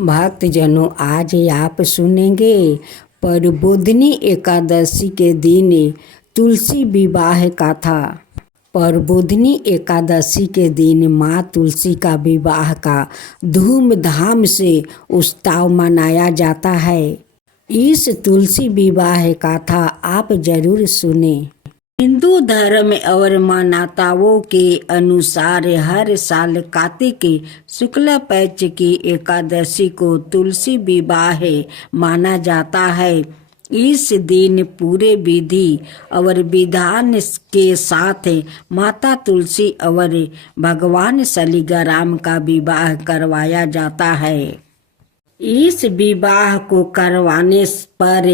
भक्तजनों, आज आप सुनेंगे प्रबोधिनी एकादशी के दिन तुलसी विवाह कथा। प्रबोधिनी एकादशी के दिन माँ तुलसी का विवाह का धूमधाम से उत्सव मनाया जाता है। इस तुलसी विवाह कथा आप जरूर सुने। हिंदू धर्म और मान्यताओं के अनुसार हर साल कार्तिक शुक्ल पक्ष की एकादशी को तुलसी विवाह माना जाता है। इस दिन पूरे विधि और विधान के साथ माता तुलसी और भगवान शालिग्राम का विवाह करवाया जाता है। इस विवाह को करवाने पर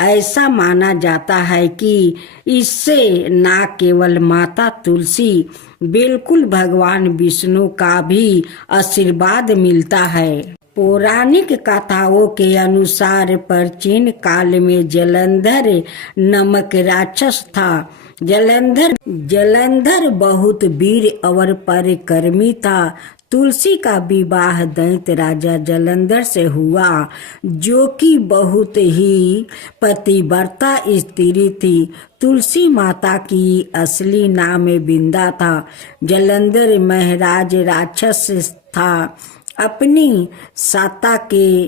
ऐसा माना जाता है कि इससे न केवल माता तुलसी बिल्कुल भगवान विष्णु का भी आशीर्वाद मिलता है। पौराणिक कथाओं के अनुसार प्राचीन काल में जलंधर नामक राक्षस था। जलंधर बहुत वीर और पराक्रमी था। तुलसी का विवाह दैत्य राजा जलंधर से हुआ, जो कि बहुत ही पतिव्रता स्त्री थी। तुलसी माता की असली नाम बिंदा था। जलंधर महाराज राक्षस था। अपनी सत्ता के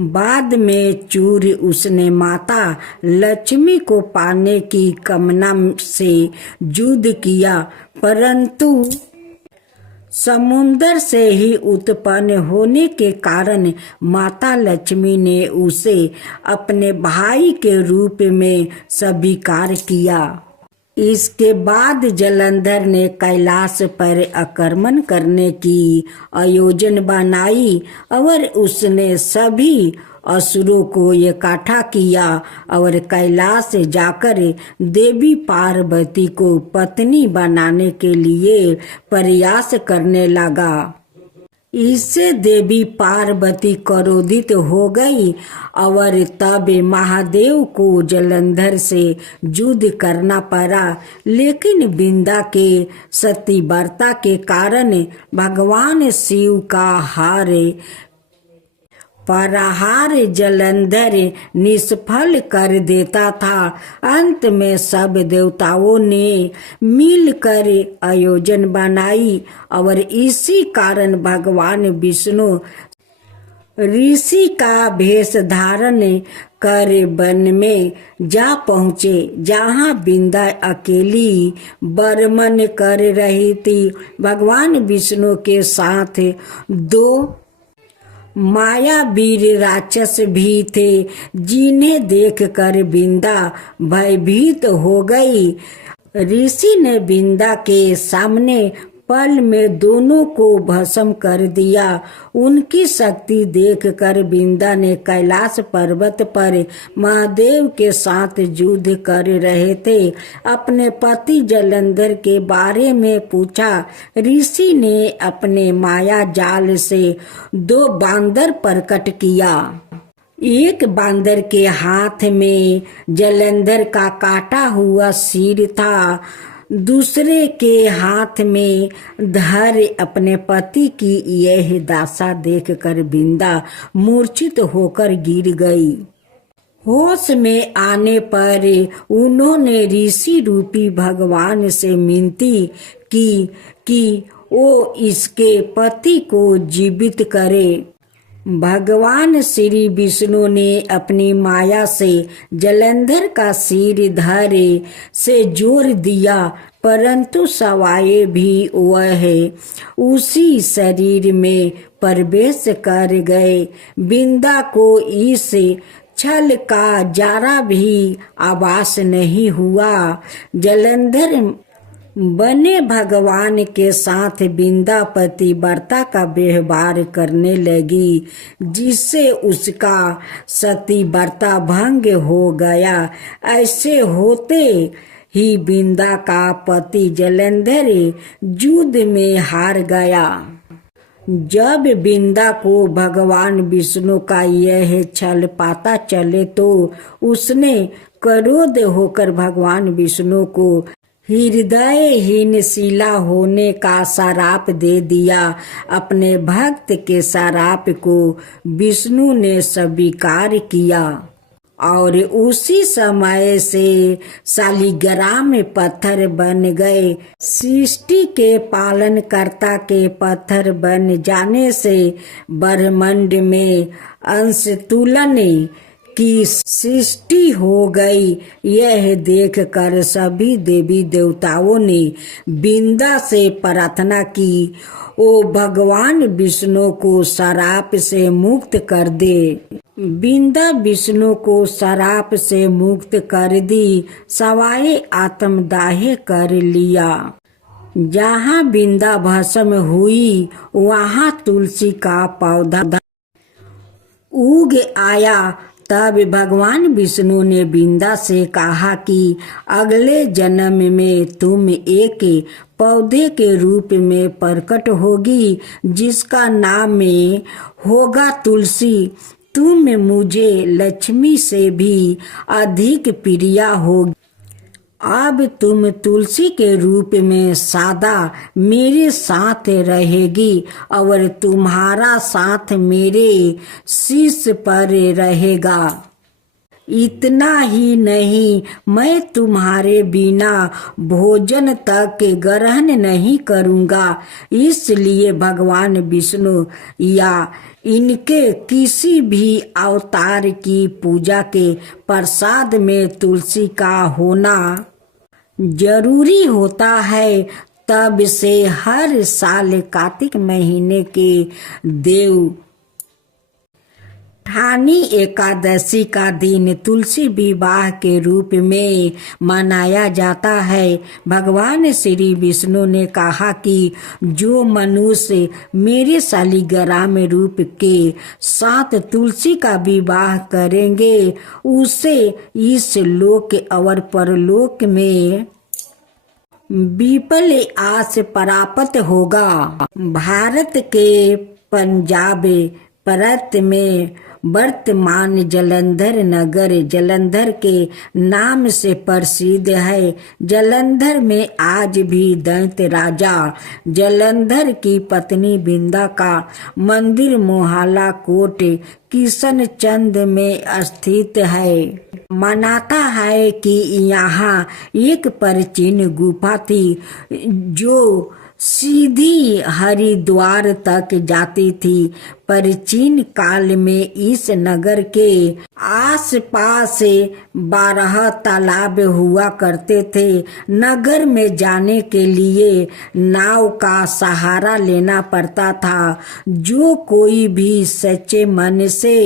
बाद में चूर उसने माता लक्ष्मी को पाने की कामना से युद्ध किया, परंतु समुद्र से ही उत्पन्न होने के कारण माता लक्ष्मी ने उसे अपने भाई के रूप में स्वीकार किया। इसके बाद जलंधर ने कैलाश पर आक्रमण करने की आयोजन बनाई और उसने सभी असुरों को इकट्ठा किया और कैलाश जाकर देवी पार्वती को पत्नी बनाने के लिए प्रयास करने लगा। इससे देवी पार्वती क्रोधित हो गई और तब महादेव को जलंधर से युद्ध करना पड़ा, लेकिन बिंदा के सतीव्रता के कारण भगवान शिव का प्रहार जलंधर निष्फल कर देता था। अंत में सब देवताओं ने मिलकर आयोजन बनाई और इसी कारण भगवान विष्णु ऋषि का भेष धारण कर वन में जा पहुँचे, जहाँ बिंदा अकेली बर्मन कर रही थी। भगवान विष्णु के साथ दो मायावीर राक्षस भी थे, जिन्हें देखकर बिंदा भयभीत हो गई। ऋषि ने बिंदा के सामने पल में दोनों को भस्म कर दिया। उनकी शक्ति देखकर बिंदा ने कैलाश पर्वत पर महादेव के साथ युद्ध कर रहे थे अपने पति जलंधर के बारे में पूछा। ऋषि ने अपने माया जाल से दो बांदर प्रकट किया। एक बांदर के हाथ में जलंधर का काटा हुआ सिर था, दूसरे के हाथ में धर। अपने पति की यह दशा देखकर बिंदा मूर्छित होकर गिर गई। होश में आने पर उन्होंने ऋषि रूपी भगवान से विनती की कि वो इसके पति को जीवित करे। भगवान श्री विष्णु ने अपनी माया से जलंधर का सिर धर से जोड़ दिया, परंतु सवाए भी वह उसी शरीर में प्रवेश कर गए। बिंदा को इस छल का जरा भी आभास नहीं हुआ। जलंधर बने भगवान के साथ बिंदा पतिव्रता का व्यवहार करने लगी, जिससे उसका सतीव्रता भंग हो गया। ऐसे होते ही बिंदा का पति जलंधर युद्ध में हार गया। जब बिंदा को भगवान विष्णु का यह छल पता चले तो उसने क्रोध होकर भगवान विष्णु को हृदयहीन शिला होने का सराप दे दिया। अपने भक्त के सराप को विष्णु ने स्वीकार किया और उसी समय से शालिग्राम पत्थर बन गए। सृष्टि के पालनकर्ता के पत्थर बन जाने से ब्रह्मांड में असंतुलन की सृष्टि हो गई। यह देखकर सभी देवी देवताओं ने बिंदा से प्रार्थना की, ओ भगवान विष्णु को शराप से मुक्त कर दे। बिंदा विष्णु को शराप से मुक्त कर दी, सवाए आत्मदाह कर लिया। जहाँ बिंदा भस्म हुई वहाँ तुलसी का पौधा उग आया। तब भगवान विष्णु ने बिंदा से कहा कि अगले जन्म में तुम एक पौधे के रूप में प्रकट होगी जिसका नाम होगा तुलसी। तुम मुझे लक्ष्मी से भी अधिक प्रिय होगी। अब तुम तुलसी के रूप में सदा मेरे साथ रहेगी और तुम्हारा साथ मेरे शीश पर रहेगा। इतना ही नहीं, मैं तुम्हारे बिना भोजन तक ग्रहण नहीं करूँगा। इसलिए भगवान विष्णु या इनके किसी भी अवतार की पूजा के प्रसाद में तुलसी का होना जरूरी होता है। तब से हर साल कार्तिक महीने के देव ठानी एकादशी का दिन तुलसी विवाह के रूप में मनाया जाता है। भगवान श्री विष्णु ने कहा कि जो मनुष्य मेरे शालिग्राम रूप के साथ तुलसी का विवाह करेंगे उसे इस लोक और परलोक में विपुल आस प्राप्त होगा। भारत के पंजाब प्रांत में वर्तमान जलंधर नगर जलंधर के नाम से प्रसिद्ध है। जलंधर में आज भी दैत्य राजा जलंधर की पत्नी बिंदा का मंदिर मोहल्ला कोट किशन चंद में स्थित है। मानता है कि यहाँ एक प्राचीन गुफा थी जो सीधी हरिद्वार तक जाती थी। प्राचीन काल में इस नगर के आसपास 12 तालाब हुआ करते थे। नगर में जाने के लिए नाव का सहारा लेना पड़ता था। जो कोई भी सच्चे मन से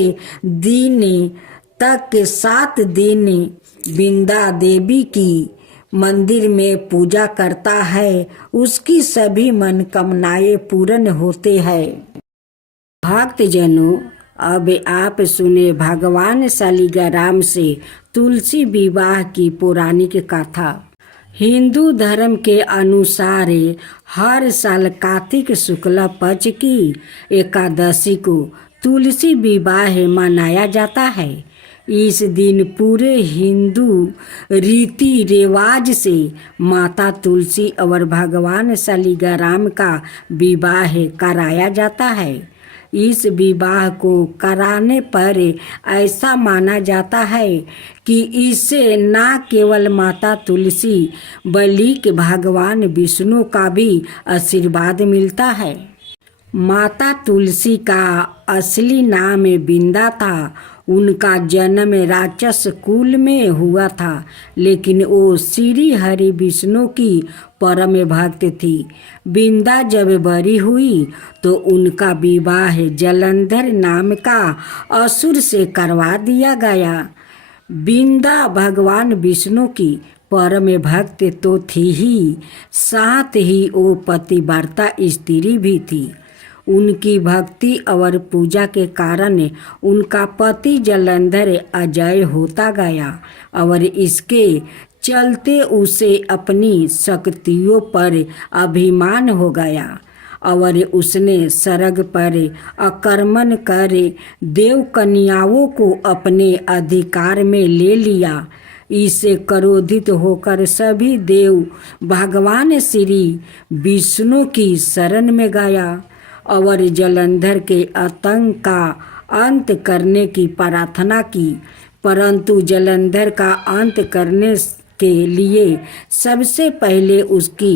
दिन तक 7 दिन बिंदा देवी की मंदिर में पूजा करता है उसकी सभी मनोकामनाएं पूर्ण होते हैं। भक्तजनों, अब आप सुने भगवान शालिग्राम से तुलसी विवाह की पौराणिक कथा। हिंदू धर्म के अनुसार हर साल कार्तिक शुक्ल पक्ष की एकादशी को तुलसी विवाह मनाया जाता है। इस दिन पूरे हिंदू रीति रिवाज से माता तुलसी और भगवान शालिग्राम का विवाह कराया जाता है। इस विवाह को कराने पर ऐसा माना जाता है कि इससे न केवल माता तुलसी बल्कि भगवान विष्णु का भी आशीर्वाद मिलता है। माता तुलसी का असली नाम बिंदा था। उनका जन्म राक्षस कुल में हुआ था, लेकिन वो श्री हरि विष्णु की परम भक्त थी। बिंदा जब बड़ी हुई तो उनका विवाह जलंधर नाम का असुर से करवा दिया गया। बिंदा भगवान विष्णु की परम भक्त तो थी ही, साथ ही वो पतिव्रता स्त्री भी थी। उनकी भक्ति और पूजा के कारण उनका पति जलंधर अजय होता गया और इसके चलते उसे अपनी शक्तियों पर अभिमान हो गया और उसने स्वर्ग पर आक्रमण कर देव कन्याओं को अपने अधिकार में ले लिया। इससे क्रोधित होकर सभी देव भगवान श्री विष्णु की शरण में गया और जलंधर के आतंक का अंत करने की प्रार्थना की। परंतु जलंधर का अंत करने के लिए सबसे पहले उसकी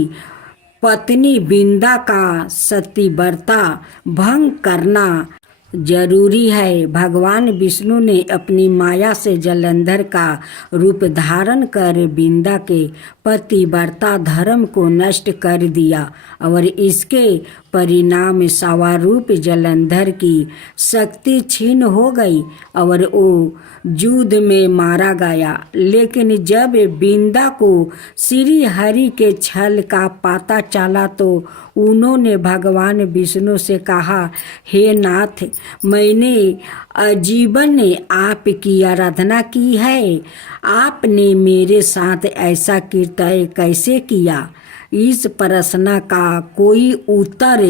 पत्नी बिंदा का सतीव्रता भंग करना जरूरी है। भगवान विष्णु ने अपनी माया से जलंधर का रूप धारण कर बिंदा के पतिव्रता धर्म को नष्ट कर दिया और इसके परिणाम स्वरूप जलंधर की शक्ति छीन हो गई और वो युद्ध में मारा गया। लेकिन जब बिंदा को श्री हरि के छल का पता चला तो उन्होंने भगवान विष्णु से कहा, हे नाथ, मैंने आजीवन आपकी आराधना की है, आपने मेरे साथ ऐसा कृत्य कैसे किया? इस प्रश्न का कोई उत्तर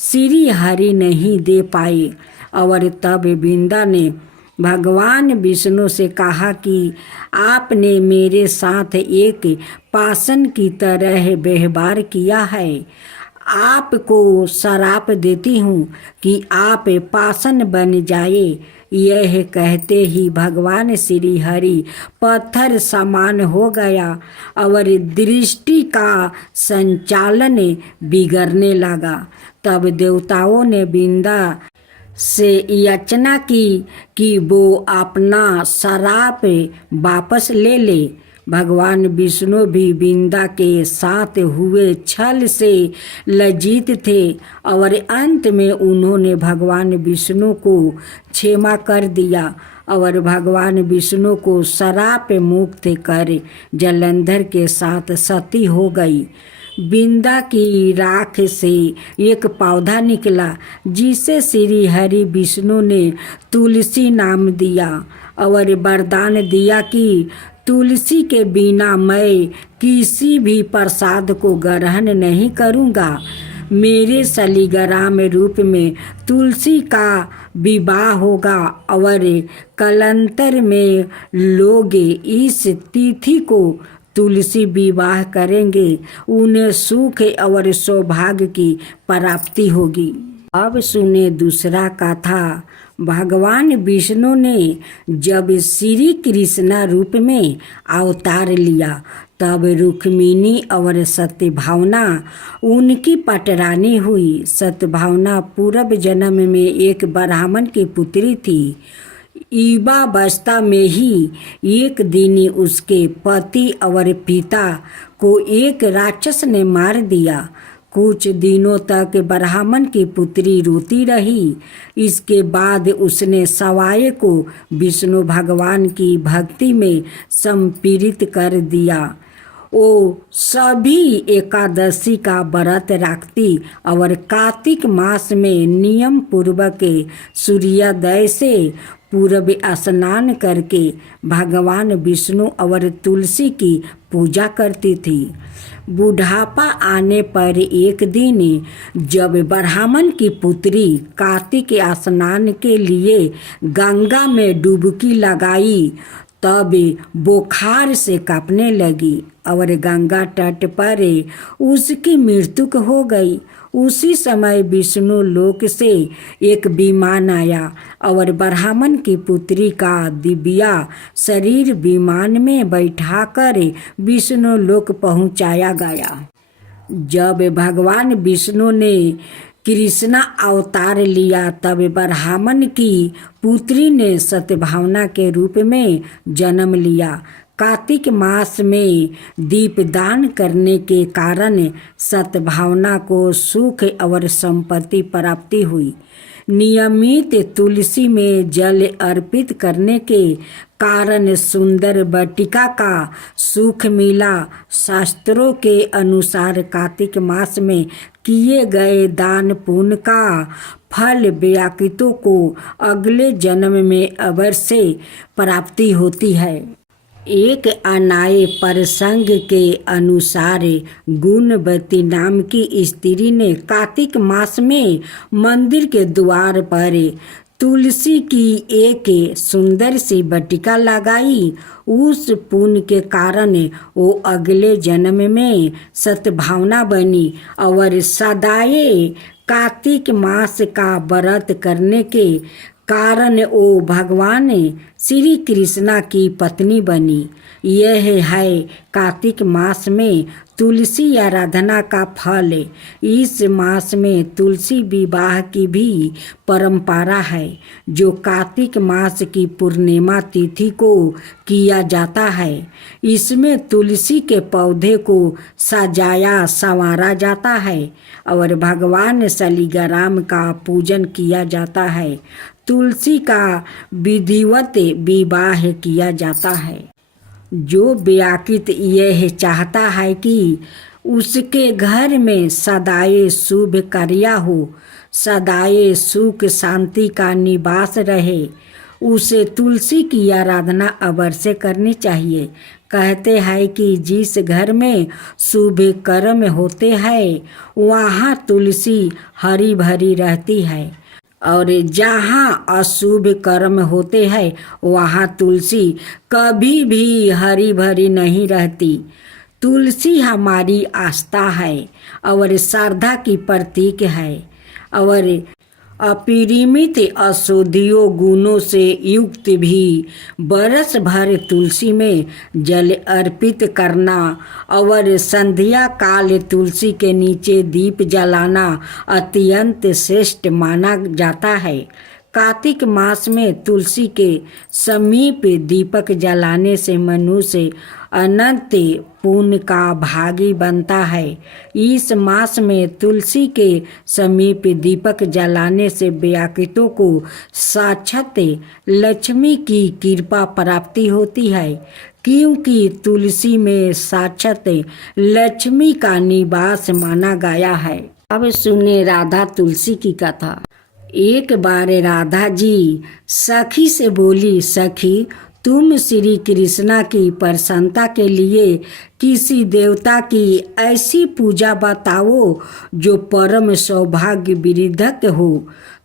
श्री हरि नहीं दे पाए और तब बिंदा ने भगवान विष्णु से कहा कि आपने मेरे साथ एक पाषाण की तरह व्यवहार किया है। आपको श्राप देती हूँ कि आप पाषाण बन जाए। यह कहते ही भगवान श्री हरि पत्थर समान हो गया और दृष्टि का संचालन बिगड़ने लगा। तब देवताओं ने बिंदा से याचना की कि वो अपना श्राप वापस ले ले। भगवान विष्णु भी बिंदा के साथ हुए छल से लज्जित थे और अंत में उन्होंने भगवान विष्णु को क्षमा कर दिया और भगवान विष्णु को श्राप मुक्त कर जलंधर के साथ सती हो गई। बिंदा की राख से एक पौधा निकला जिसे श्री हरि विष्णु ने तुलसी नाम दिया और वरदान दिया कि तुलसी के बिना मैं किसी भी प्रसाद को ग्रहण नहीं करूँगा। मेरे शालिग्राम रूप में तुलसी का विवाह होगा और कालांतर में लोग इस तिथि को तुलसी विवाह करेंगे, उन्हें सुख और सौभाग्य की प्राप्ति होगी। अब सुने दूसरा कथा। भगवान विष्णु ने जब श्री कृष्ण रूप में अवतार लिया तब रुक्मिणी और सत्यभावना उनकी पटरानी हुई। सत्यभावना पूर्व जन्म में एक ब्राह्मण की पुत्री थी। युवावस्था में ही एक दिन उसके पति और पिता को एक राक्षस ने मार दिया। कुछ दिनों तक ब्राह्मण की पुत्री रोती रही। इसके बाद उसने सवाए को विष्णु भगवान की भक्ति में संप्रेरित कर दिया। वो सभी एकादशी का व्रत रखती और कार्तिक मास में नियम पूर्वक सूर्योदय से पूर्व स्नान करके भगवान विष्णु और तुलसी की पूजा करती थी। बुढ़ापा आने पर एक दिन जब ब्राह्मण की पुत्री कार्तिक स्नान के लिए गंगा में डुबकी लगाई तब बुखार से कांपने लगी और गंगा तट पर उसकी मृत्यु हो गई। उसी समय विष्णु लोक से एक विमान आया और ब्राह्मण की पुत्री का दिव्या शरीर विमान में बैठाकर विष्णु लोक पहुंचाया गया। जब भगवान विष्णु ने कृष्ण अवतार लिया तब ब्राह्मण की पुत्री ने सत्यभावना के रूप में जन्म लिया। कार्तिक मास में दीपदान करने के कारण सत्यभावना को सुख और संपत्ति प्राप्ति हुई। नियमित तुलसी में जल अर्पित करने के कारण सुंदर वाटिका का सुख मिला। शास्त्रों के अनुसार कार्तिक मास में किए गए दान पुण्य का फल व्याकृतों को अगले जन्म में अवश्य प्राप्ति होती है। एक अनाय प्रसंग के अनुसार गुणवती नाम की स्त्री ने कार्तिक मास में मंदिर के द्वार पर तुलसी की एक सुंदर सी बटिका लगाई। उस पुण्य के कारण वो अगले जन्म में सद्भावना बनी और सदाए कार्तिक मास का व्रत करने के कारण वो भगवान श्री कृष्णा की पत्नी बनी। यह है कार्तिक मास में तुलसी आराधना का फल। इस मास में तुलसी विवाह की भी परंपरा है जो कार्तिक मास की पूर्णिमा तिथि को किया जाता है। इसमें तुलसी के पौधे को सजाया संवारा जाता है और भगवान शालिग्राम का पूजन किया जाता है। तुलसी का विधिवत विवाह किया जाता है। जो व्याकृत यह चाहता है कि उसके घर में सदाए शुभ कार्य हो, सदाए सुख शांति का निवास रहे, उसे तुलसी की आराधना अवश्य करनी चाहिए। कहते हैं कि जिस घर में शुभ कर्म होते हैं वहाँ तुलसी हरी भरी रहती है और जहाँ अशुभ कर्म होते हैं वहाँ तुलसी कभी भी हरी भरी नहीं रहती। तुलसी हमारी आस्था है और श्रद्धा की प्रतीक है और अपरिमित औषधीय गुणों से युक्त भी। बरस भर तुलसी में जल अर्पित करना और संध्या काल तुलसी के नीचे दीप जलाना अत्यंत श्रेष्ठ माना जाता है। कार्तिक मास में तुलसी के समीप दीपक जलाने से मनुष्य अनंत पुण्य का भागी बनता है। इस मास में तुलसी के समीप दीपक जलाने से व्याकृतों को साक्षात लक्ष्मी की कृपा प्राप्ति होती है, क्योंकि तुलसी में साक्षात लक्ष्मी का निवास माना गया है। अब सुने राधा तुलसी की कथा। एक बार राधा जी सखी से बोली, सखी तुम श्री कृष्णा की प्रसन्नता के लिए किसी देवता की ऐसी पूजा बताओ जो परम सौभाग्य वृद्धक हो।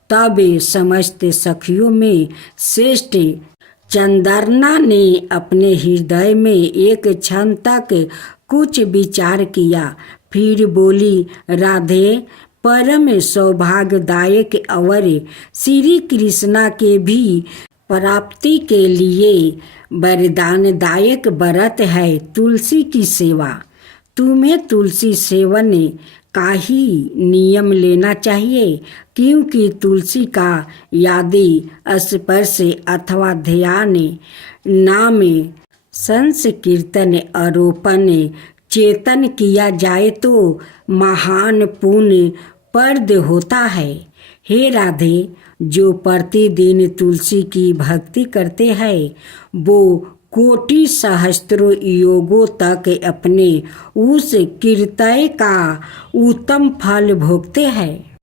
तब समस्त सखियों में श्रेष्ठ चंद्रना ने अपने हृदय में एक क्षण तक कुछ विचार किया, फिर बोली, राधे परम सौभाग्यदायक और श्री कृष्णा के भी प्राप्ति के लिए वरदानदायक व्रत है तुलसी की सेवा। तुम्हें तुलसी सेवन का ही नियम लेना चाहिए, क्योंकि तुलसी का यदि स्पर्श अथवा ध्यान, नाम संकीर्तन, आरोपण, चेतन किया जाए तो महान पुण्य प्रद होता है। हे राधे, जो प्रतिदिन तुलसी की भक्ति करते हैं वो कोटि सहस्त्रों योगों तक अपने उस कीर्तन का उत्तम फल भोगते हैं।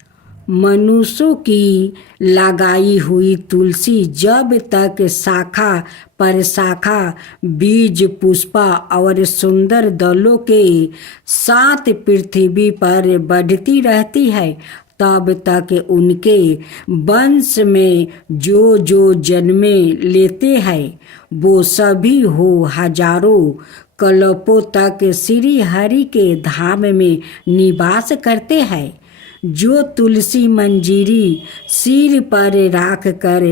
मनुष्यों की लगाई हुई तुलसी जब तक शाखा पर शाखा, बीज, पुष्पा और सुंदर दलों के साथ पृथ्वी पर बढ़ती रहती है, तब तक उनके वंश में जो जो जन्मे लेते हैं वो सभी हो हजारों कल्पों तक श्री हरि के धाम में निवास करते हैं। जो तुलसी मंजीरी सिर पर राख कर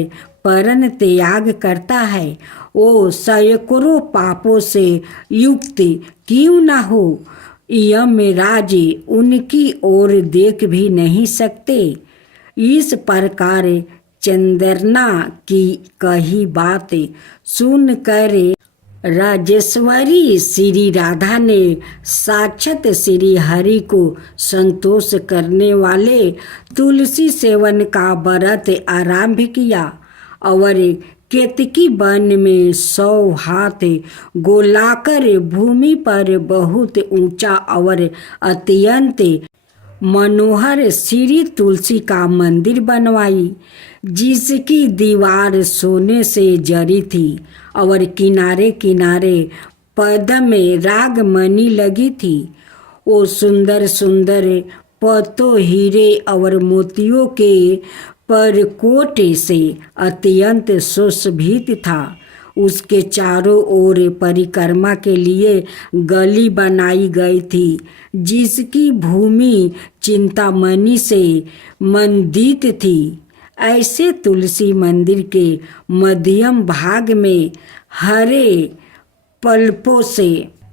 परन त्याग करता है वो सैकड़ों पापों से युक्त क्यों न हो, यमराज उनकी ओर देख भी नहीं सकते। इस प्रकार चंद्रना की कही बात सुनकर राजेश्वरी श्री राधा ने साक्षात श्री हरि को संतोष करने वाले तुलसी सेवन का व्रत आरंभ किया और केतकी वन में 100 हाथ गोलाकर भूमि पर बहुत ऊंचा और अत्यंत मनोहर श्री तुलसी का मंदिर बनवाई, जिसकी दीवार सोने से जड़ी थी और किनारे किनारे पद्म रागमणि लगी थी। वो सुंदर सुंदर पत्तों, हीरे और मोतियों के परकोट से अत्यंत सुशोभित था। उसके चारों ओर परिक्रमा के लिए गली बनाई गई थी, जिसकी भूमि चिंतामणि से मंडित थी। ऐसे तुलसी मंदिर के मध्यम भाग में हरे पल्पों से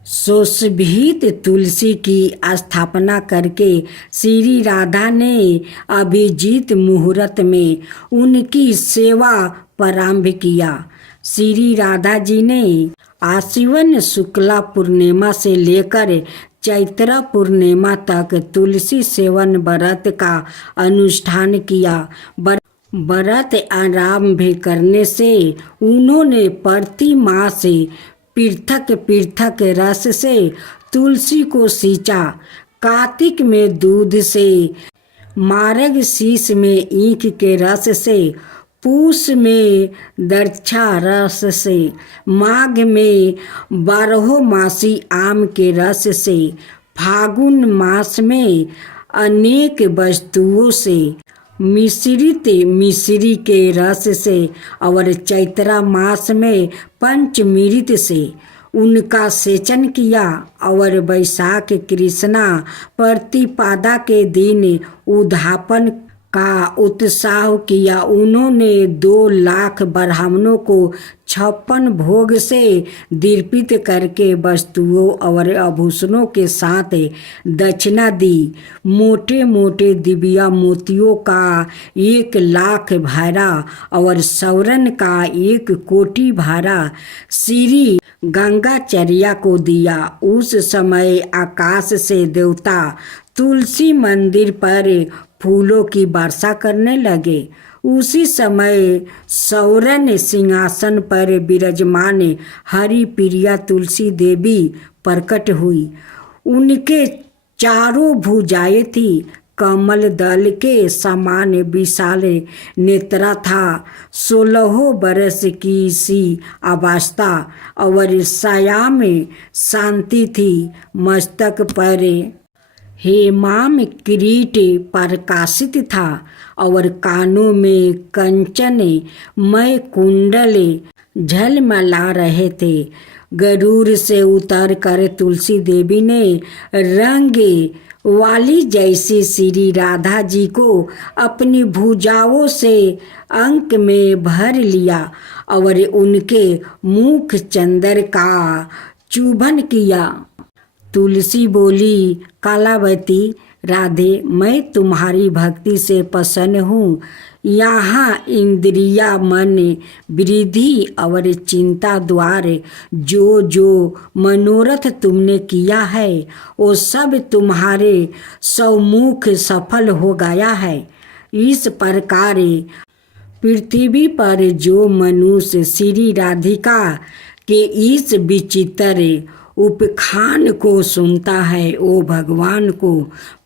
सुशोभित तुलसी की स्थापना करके श्री राधा ने अभिजीत मुहूर्त में उनकी सेवा प्रारंभ किया। श्री राधा जी ने आश्विन शुक्ला पूर्णिमा से लेकर चैत्र पूर्णिमा तक तुलसी सेवन व्रत का अनुष्ठान किया। व्रत आरंभ करने से उन्होंने प्रति मास पृथक पृथक रस से तुलसी को सींचा। कार्तिक में दूध से, मार्गशीर्ष में ईख के रस से, पूष में दर्छा रस से, माघ में बारहमासी आम के रस से, फागुन मास में अनेक वस्तुओं से मिश्रित मिश्री के रस से और चैत्रा मास में पंचमृत से उनका सेचन किया और वैशाख कृष्णा प्रतिपदा के दिन उद्यापन का उत्साह किया। उन्होंने 2 लाख ब्राह्मणों को 56 भोग से दीर्पित करके वस्तुओं और आभूषणों के साथ दक्षिणा दी। मोटे मोटे दिव्या मोतियों का 1 लाख भारा और स्वर्ण का 1 कोटि भारा श्री गंगाचर्या को दिया। उस समय आकाश से देवता तुलसी मंदिर पर फूलों की वर्षा करने लगे। उसी समय स्वर्ण सिंहासन पर विराजमान हरिप्रिया तुलसी देवी प्रकट हुई। उनके चारों भुजाएं थी, कमल दल के समान विशाल नेत्रा था। 16 बरस की सी अवस्था और साया में शांति थी। मस्तक पर हेमाम किरीट प्रकाशित था और कानों में कंचन मय कुंडल झलमला रहे थे। गरुड़ से उतर कर तुलसी देवी ने रंग वाली जैसी श्री राधा जी को अपनी भुजाओं से अंक में भर लिया और उनके मुख चंदर का चुंबन किया। तुलसी बोली, कालावती राधे, मैं तुम्हारी भक्ति से प्रसन्न हूँ। यहाँ इंद्रिया मन वृद्धि और चिंता द्वार जो जो मनोरथ तुमने किया है वो सब तुम्हारे सम्मुख सफल हो गया है। इस प्रकार पृथ्वी पर जो मनुष्य श्री राधिका के इस विचित्र उपखान को सुनता है वो भगवान को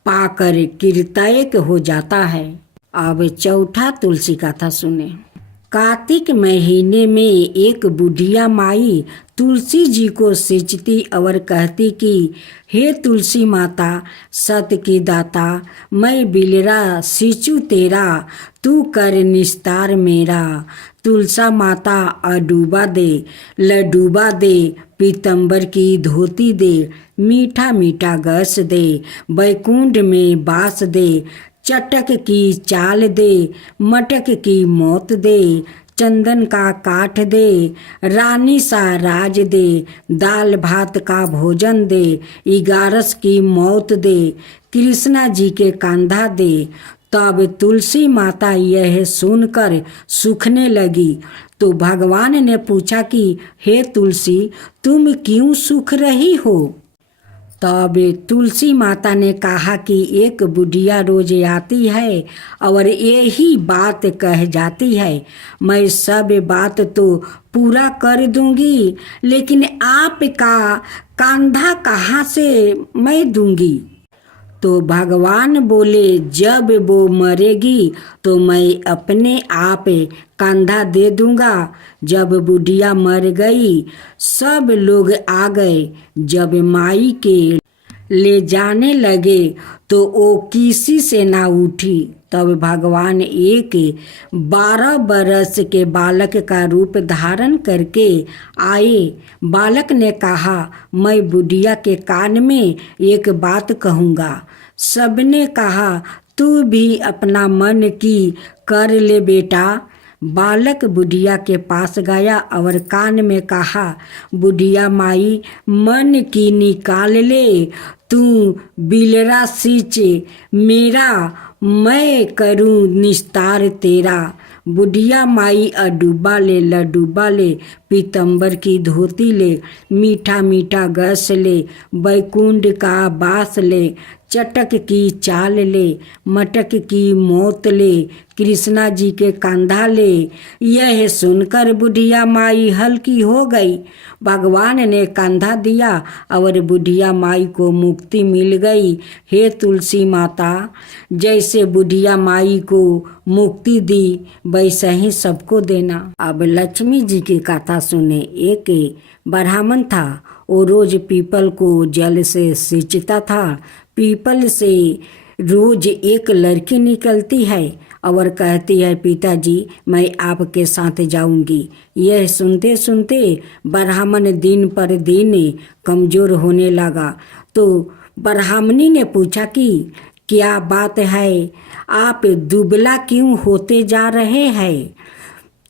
पाकर कृतज्ञ हो जाता है। अब चौथा तुलसी कथा सुने। कार्तिक महीने में एक बुढ़िया माई तुलसी जी को सींचती और कहती कि हे तुलसी माता, सत की दाता, मैं बिलरा सींचू तेरा, तू कर निस्तार मेरा। तुलसा माता अडूबा दे, लडूबा दे, पीतंबर की धोती दे, मीठा मीठा गस दे, बैकुंठ में बास दे, चटक की चाल दे, मटक की मौत दे, चंदन का काठ दे, रानी सा राज दे, दाल भात का भोजन दे, 11 की मौत दे, कृष्णा जी के कंधा दे। तब तुलसी माता यह सुनकर सूखने लगी तो भगवान ने पूछा कि हे तुलसी, तुम क्यों सूख रही हो? तब तुलसी माता ने कहा कि एक बुढ़िया रोज आती है और यही बात कह जाती है। मैं सब बात तो पूरा कर दूंगी, लेकिन आपका कंधा कहाँ से मैं दूंगी? तो भगवान बोले, जब वो मरेगी तो मैं अपने आप कंधा दे दूंगा। जब बुढ़िया मर गई सब लोग आ गए। जब माई के ले जाने लगे तो वो किसी से ना उठी। तब भगवान एक 12 बरस के बालक का रूप धारण करके आए। बालक ने कहा, मैं बुढ़िया के कान में एक बात कहूँगा। सबने कहा, तू भी अपना मन की कर ले बेटा। बालक बुढ़िया के पास गया और कान में कहा, बुढ़िया माई, मन की निकाल ले, तू बिलरा सींचे मेरा, मैं करूं निस्तार तेरा। बुढ़िया माई अडूबा ले, लडूबा ले, पीतम्बर की धोती ले, मीठा मीठा गस ले, बैकुंठ का बास ले, चटक की चाल ले, मटक की मौत ले, कृष्णा जी के कंधा ले। यह सुनकर बुढ़िया माई हल्की हो गई। भगवान ने कंधा दिया और बुढ़िया माई को मुक्ति मिल गई। हे तुलसी माता, जैसे बुढ़िया माई को मुक्ति दी वैसे ही सबको देना। अब लक्ष्मी जी की कथा सुने। एक ब्राह्मण था, वो रोज पीपल को जल से सींचता था। पीपल से रोज एक लड़की निकलती है और कहती है, पिताजी मैं आपके साथ जाऊंगी। यह सुनते सुनते ब्राह्मण दिन पर दिन कमजोर होने लगा। तो ब्राह्मणी ने पूछा कि क्या बात है, आप दुबला क्यों होते जा रहे हैं?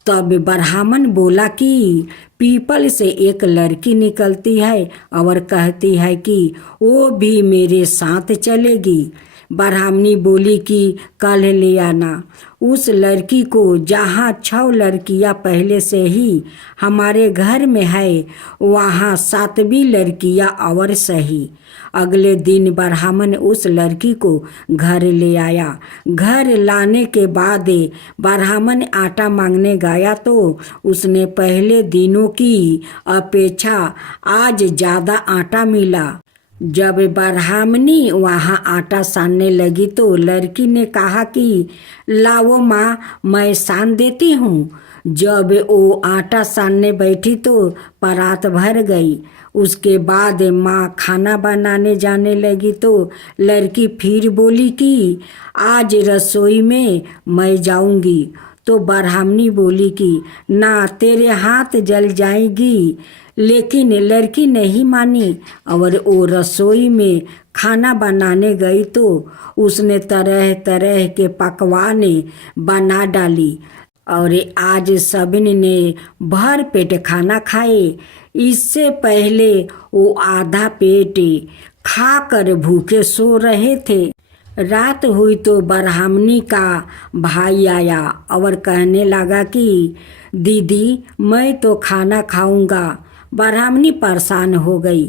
तब ब्राह्मण बोला कि पीपल से एक लड़की निकलती है और कहती है कि वो भी मेरे साथ चलेगी। ब्राह्मणी बोली कि कल ले आना। उस लड़की को जहाँ 6 लड़कियाँ पहले से ही हमारे घर में है, वहाँ 7वीं लड़कियाँ और सही। अगले दिन ब्राह्मण उस लड़की को घर ले आया। घर लाने के बाद ब्राह्मण आटा मांगने गया तो उसने पहले दिनों की अपेक्षा आज ज़्यादा आटा मिला। जब ब्राह्मणी वहाँ आटा सानने लगी तो लड़की ने कहा कि लाओ माँ, मैं सान देती हूँ। जब वो आटा सानने बैठी तो परात भर गई। उसके बाद माँ खाना बनाने जाने लगी तो लड़की फिर बोली कि आज रसोई में मैं जाऊंगी। तो ब्राह्मणी बोली कि ना, तेरे हाथ जल जाएगी। लेकिन लड़की नहीं मानी और वो रसोई में खाना बनाने गई तो उसने तरह तरह के पकवान बना डाली और आज सभी ने भर पेट खाना खाए। इससे पहले वो आधा पेट खाकर भूखे सो रहे थे। रात हुई तो ब्राह्मणी का भाई आया और कहने लगा कि दीदी मैं तो खाना खाऊंगा। ब्राह्मणी परेशान हो गई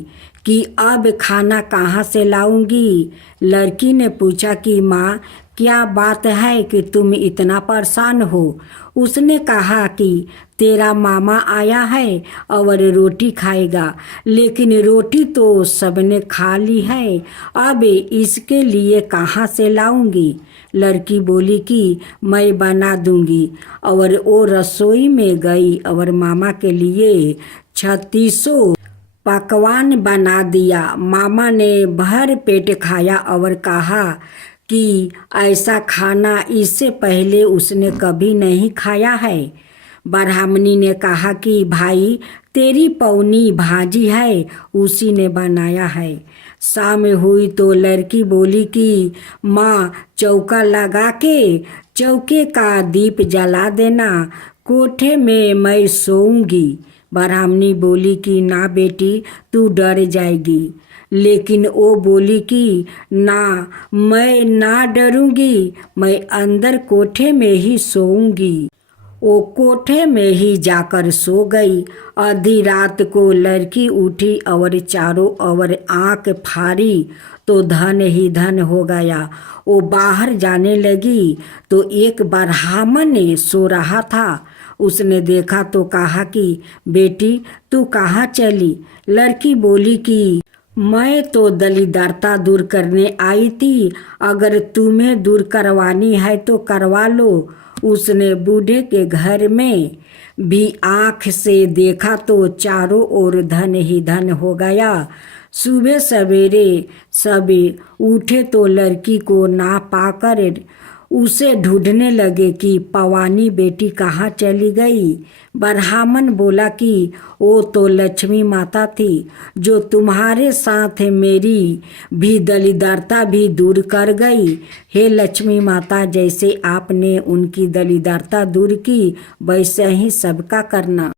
कि अब खाना कहाँ से लाऊंगी। लड़की ने पूछा कि माँ क्या बात है कि तुम इतना परेशान हो। उसने कहा कि तेरा मामा आया है और रोटी खाएगा, लेकिन रोटी तो सबने खा ली है, अब इसके लिए कहाँ से लाऊंगी। लड़की बोली कि मैं बना दूंगी और वो रसोई में गई और मामा के लिए 36 पकवान बना दिया। मामा ने भर पेट खाया और कहा कि ऐसा खाना इससे पहले उसने कभी नहीं खाया है। ब्राह्मणी ने कहा कि भाई तेरी पौनी भाजी है, उसी ने बनाया है। शाम हुई तो लड़की बोली कि माँ चौका लगा के चौके का दीप जला देना, कोठे में मैं सोऊंगी। ब्राह्मणी बोली कि ना बेटी, तू डर जाएगी। लेकिन वो बोली कि ना, मैं ना डरूंगी, मैं अंदर कोठे में ही सोऊंगी। वो कोठे में ही जाकर सो गई। आधी रात को लड़की उठी और चारों ओर आंख फाड़ी तो धन ही धन हो गया। वो बाहर जाने लगी तो एक ब्राह्मण सो रहा था। उसने देखा तो कहा कि बेटी तू कहाँ चली। लड़की बोली कि मैं तो दलिद्रता दूर करने आई थी, अगर तुम्हें दूर करवानी है तो करवा लो। उसने बूढ़े के घर में भी आँख से देखा तो चारों ओर धन ही धन हो गया। सुबह सवेरे सबे उठे तो लड़की को ना पाकर उसे ढूंढने लगे कि पवानी बेटी कहाँ चली गई। ब्राह्मण बोला कि वो तो लक्ष्मी माता थी जो तुम्हारे साथ मेरी भी दलिद्रता भी दूर कर गई। हे लक्ष्मी माता, जैसे आपने उनकी दलिद्रता दूर की वैसे ही सबका करना।